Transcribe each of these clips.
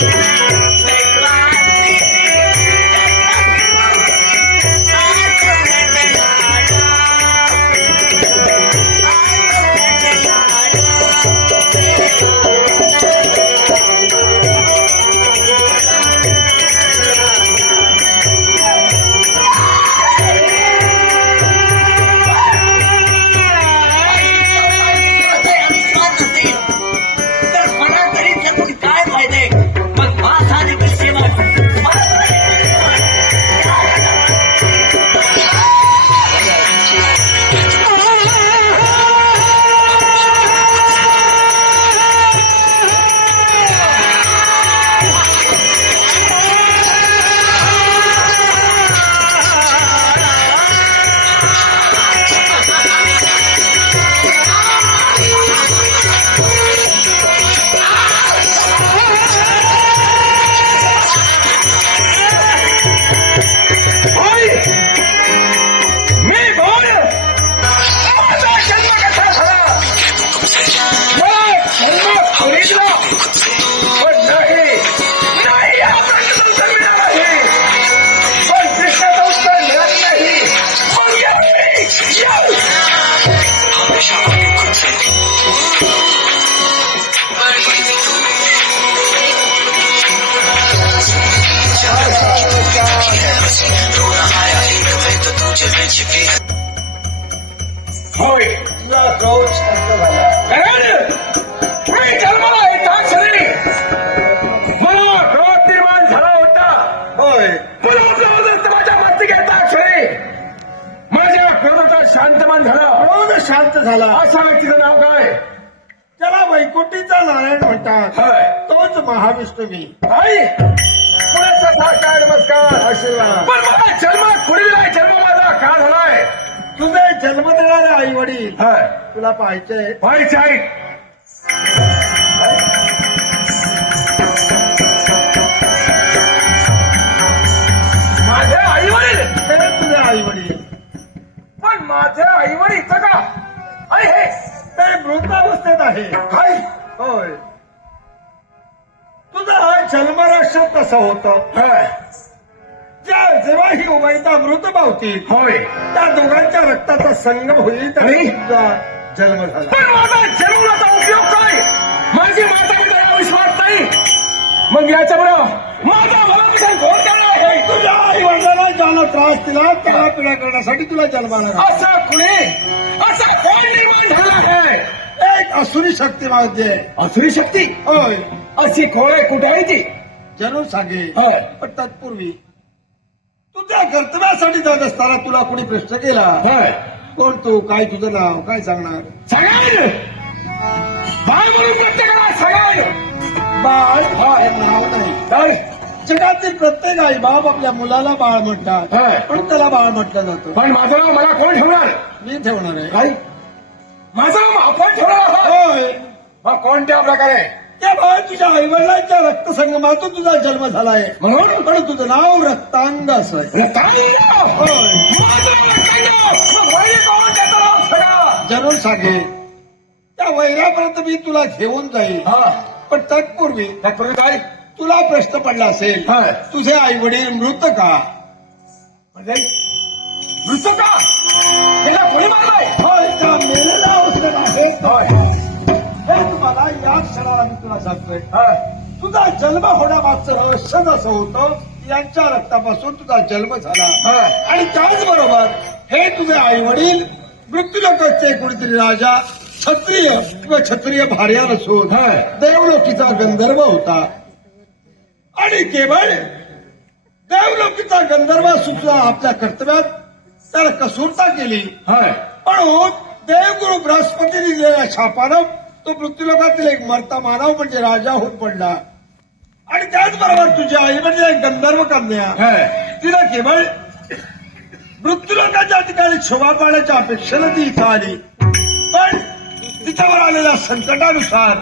तर क्रोध शांत झाला. मी जन्माला येताच नाही मला क्रोध निर्माण झाला होता. होय. पण जबरदस्त माझ्या मस्ती येताच नाही माझ्या क्रोधाचा शांतमान झाला. क्रोध शांत झाला. असा व्यक्तीचं नाव काय? त्याला वैकुंठीचा नारायण म्हणतात. होय. तोच महाविष्णू मी आई साकार नमस्कार आशीर्वाद पण मला जन्म पुढील जन्म माझा का झालाय तुझे जन्म देणारे आई वडील होय. तुला पाहायचे व्हायचे आई माझे आई वडील ते तुझे आई वडील पण माझे आई वडील का? आई हे. ते मृतावस्थेत आहे. काय होय. तुझा जन्मराष्ट्र कसं होतं. होय. ज्या जेव्हा ही उभयता मृत पावतील होय. त्या दोघांच्या रक्ताचा संगम होईल तर आणि? तुझा जन्म झाला. पण माझा जन्माचा उपयोग काय? माझी माता या विश्वास नाही. मग याच्यामुळं माझा भला कोण करणार आहे तुझ्या आई वडिलांना ज्याला त्रास दिला त्याला पिढा करण्यासाठी तुला जन्माला. असा कुणी? असा कोण निर्माण झाला आहे? एक असुरी शक्ती मागते असुरी शक्ती? होय. अशी खोळ कुठे आहे ती? जरूर सांगेल होय. पण तत्पूर्वी तुझ्या कर्तव्यासाठी जात असताना तुला कोणी प्रश्न केला? होय. कोण तू काय तुझं नाव काय सांगणार? सगळ्यां बाळ म्हणून प्रत्येकाला सगळ्यां बाळ हे नाव नाही. जगातील प्रत्येक आई बाप आपल्या मुलाला बाळ म्हणतात. होय. पण त्याला बाळ म्हटलं जातं. पण माझं नाव मला कोण ठेवणार? मी ठेवणार आहे. काय? माझं नाव आपण ठेवणार आहात. होय. मग कोणत्या प्रकारे? त्या बाळ तुझ्या आई वडिलांच्या रक्तसंगमातून तुझा जन्म झालाय. म्हणून? पण तुझं नाव रक्तांग असं आहे? जरूर सांगेल त्या वैरापर्यंत मी तुला घेऊन जाईल. हा. पण तत्पूर्वी त्यापूर्वी काय? तुला प्रश्न पडला असेल. तुझे आई वडील मृत का? म्हणजे मृत का? त्याला कोणी मारलाय? त्या मेलेल्या सांगतोय. तुझा जन्म होण्यामागचं रहस्यच असं होतं? यांच्या रक्तापासून तुझा जन्म झाला. आणि त्याचबरोबर हे तुझे आई वडील मृत्यूलोकाचे कोणीतरी राजा क्षत्रिय किंवा क्षत्रिय भार्या नसून. देवलोकीचा गंधर्व होता. आणि केवळ देवलोकीचा गंधर्व सुद्धा आपल्या कर्तव्यात त्याला कसूरता केली. म्हणून देवगुरु बृहस्पतीने दिलेल्या शापानं तो मृत्यूलोकातील एक मरता मानव म्हणजे राजा होऊन पडला. आणि त्याचबरोबर तुझे आई म्हणजे एक गंधर्व कन्या. तिला केवळ मृत्यूलोकाच्या ठिकाणी शोभा पाण्याच्या अपेक्षेनं ती इथं आली. पण तिच्यावर आलेल्या संकटानुसार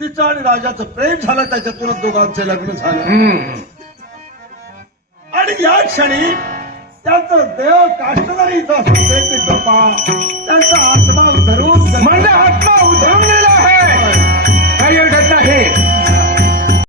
तिचं आणि राजाचं प्रेम झालं त्याच्यातूनच दोघांचे लग्न झालं. आणि या क्षणी त्यांचं देव काष्टधारी इथं त्यांचा आत्मा धरून म्हणजे आत्मा उधळून